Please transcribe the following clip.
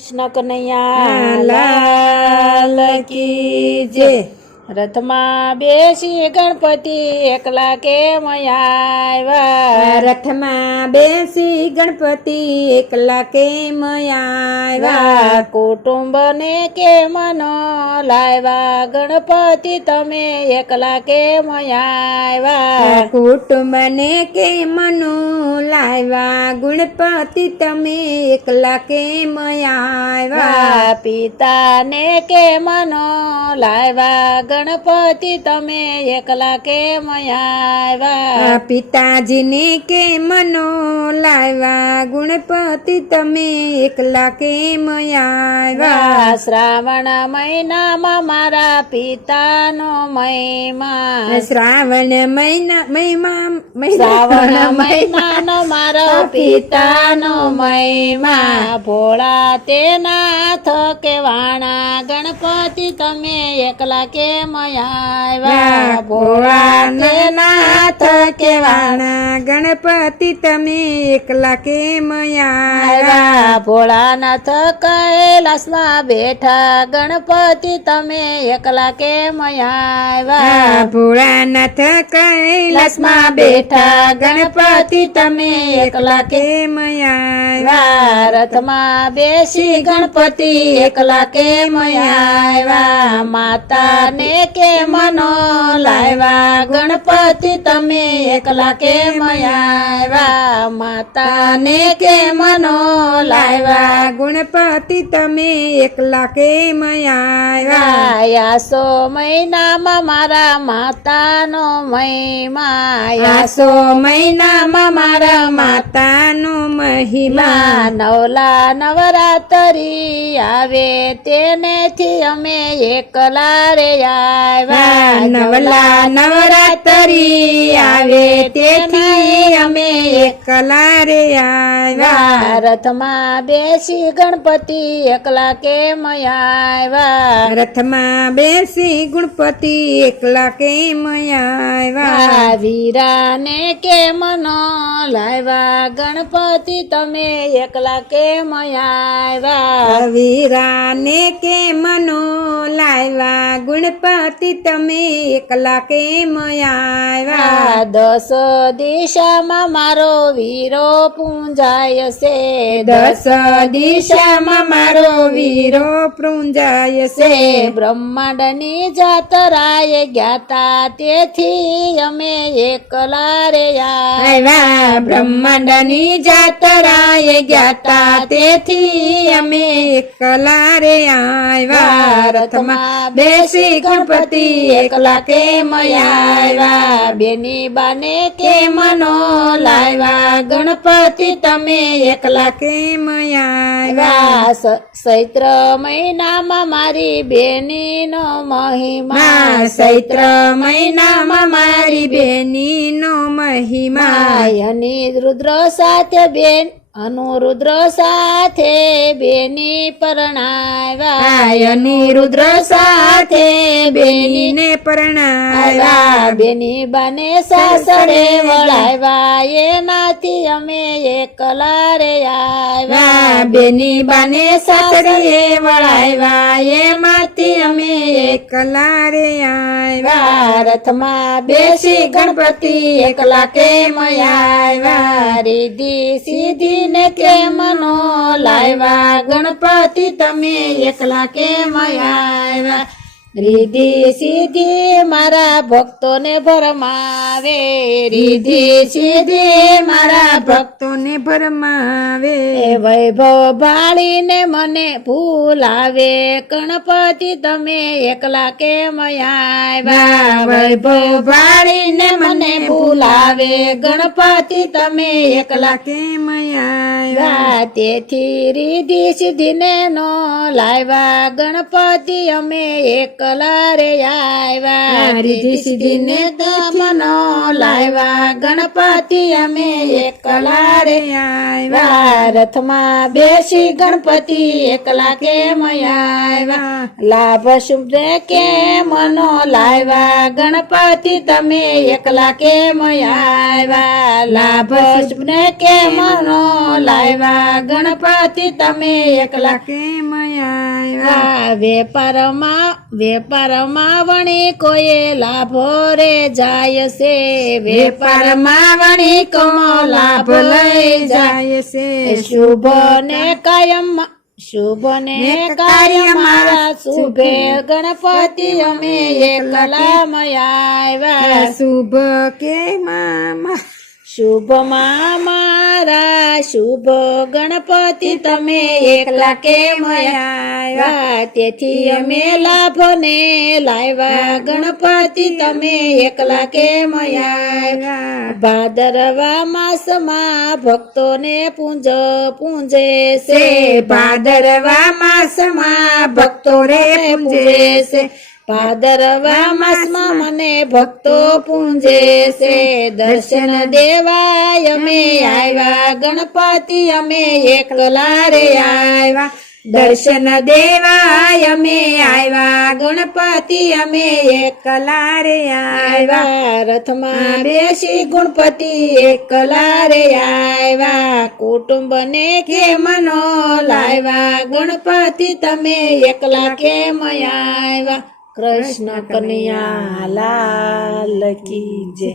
કૃષ્ણ કનૈયા લાલ કી જય। રથમાં બેસી ગણપતિ એકલા કેમ આવ્યા? રથમાં બેસી ગણપતિ એકલા કેમ આવ્યા? કુટુંબને કેમ ન લાવ્યા? ગણપતિ તમે એકલા કેમ આવ્યા? કુટુંબને કેમ નો લાવ્યા? ગણપતિ તમે એકલા કેમ આવ્યા? પિતાને કેમ ન લાવ્યા? ગણપતિ તમે એકલા કેમ આવ્યા? પિતાજીને કેમ નો લાવ્યા? ગણપતિ તમે એકલા કેમ આવ્યા? શ્રાવણ મહિનામાં મારા પિતાનો મહિમા, શ્રાવણ મહિના શ્રાવણ મહિનાનો મારા પિતાનો મહિમા, ભોળા તેના થકે વાણા ગણપતિ તમે એકલા કેમ આવ્યા? ભોળા નાથ કેવાણા ગણપતિ તમે એકલા કેમ આવ્યા? ભોળાનાથ કૈલાસમાં બેઠા ગણપતિ તમે એકલા કેમ આવ્યા? ભોળાનાથ કૈલાસમાં બેઠા ગણપતિ તમે એકલા કેમ આવ્યા? રથમાં બેસી ગણપતિ એકલા કેમ આવ્યા? માતાને કેમ નો લાવ્યા? ગણપતિ તમે એકલા કેમ આવ્યા? માતાને કેમ નો લાવ્યા? ગણપતિ તમે એકલા કેમ આવ્યા? યાસો મહિનામાં મારા માતાનો મહિમા, યાસો મહિનામાં મારા માતાનો મહિમા, નવલા નવરાત્રી આવે તેનેથી અમે એકલા રે આવ્યા. નવલા નવરાત્રી આવે તેથી અમે એકલા રે આવ્યા. રથમાં બેસી ગણપતિ એકલા કેમ આવ્યા? રથમાં બેસી ગણપતિ એકલા કેમ આવ્યા? વીરાને કેમ નો લાવ્યા? ગણપતિ તમે એકલા કેમ આવ્યા? વીરાને કેમ નો લાવ્યા? ગણપતિ તમે એકલા કેમ આવ્યા? 10 દિશામાં મારો વીરો પૂંજાય છે, 10 દિશામાં મારો વીરો પૂંજાય છે. બ્રહ્માંડની જાતરાએ જ્ઞાતા તેથી અમે એકલા રે આવ્યા. બ્રહ્માંડની જાતરાએ જ્ઞાતા તેથી અમે એકલા રે આવ્યા. રથમાં બેસી ગણપતિ એકલા કેમ આવ્યા? બેની બાને કેમ નો લાવ્યા? ગણપતિ તમે એકલા કેમ આવ્યા? ચૈત્ર મહિનામાં મારી બેનીનો મહિમા, ચૈત્ર મહિનામાં મારી બેનીનો મહિમા, રુદ્ર સાથે બેન અનુરુદ્ર સાથે બેની પરણાવ્યા. રુદ્ર સાથે બેનીને પરણાવ્યા. બેની બાને સાસરે વળાવ્યા એનાથી અમે એકલા રે આવ્યા. બેની બાને સાસરે વળાવ્યા એમાંથી અમે એકલા રે આવ્યા. રથમાં બેસી ગણપતિ એકલા કેમ આવ્યા? રીધિ સીધી ને કેમ નો લાવ્યા? ગણપતિ તમે એકલા કેમ આવ્યા? રીધિ સીધી મારા ભક્તોને ભરમાવે, રીધિ સીધી મારા ભક્તોને ભરમાવે. વૈભવ ભાળીને મને ભૂલાવે, ગણપતિ તમે એકલા કેમ આવ્યા? વૈભવ ભાળીને મને ભૂલાવે, ગણપતિ તમે એકલા કેમ આવ્યા? તેથી રીધિ સીધીને નો લાવ્યા? ગણપતિ અમે એક એકલા રે આવ્યા રીધિ સિદ્ધિને તો મનો લાવ્યા ગણપતિ અમે એકલા રે આવ્યા રથમાં બેસી ગણપતિ એકલા કેમ આવ્યા લાભ શુભ કે મનો લાવ્યા ગણપતિ તમે એકલા કેમ આવ્યા લાભ શુભ કે મનો લાવ્યા ગણપતિ તમે એકલા કેમ આવ્યા વેપારમાં વણી કોઈએ લાભો રે જાય છે વેપારમાં વણી કો લાભ લઈ જાય છે શુભ ને કાર્ય મારા શુભે ગણપતિ અમે એકલા આવ્યા શુભ કે મામા શુભમાં મારા શુભ ગણપતિ તમે એકલા કેમ આવ્યા તેથી અમે લાભ ને લાવ્યા ગણપતિ તમે એકલા કેમ આવ્યા ભાદરવા માસમાં ભક્તોને પૂંજે છે ભાદરવા માસમાં ભક્તોને પૂંજે છે ભાદરવા માસમાં મને ભક્તો પૂંજે છે દર્શન દેવાય અમે આવ્યા ગણપતિ અમે એકલા રે આવ્યા દર્શન દેવાય અમે આવ્યા ગણપતિ અમે એકલા રે આવ્યા રથમાં બેસી ગણપતિ એકલા રે આવ્યા કુટુંબને કેમ નો લાવ્યા ગણપતિ તમે એકલા કેમ આવ્યા કૃષ્ણ કનૈયા લાલ કી જય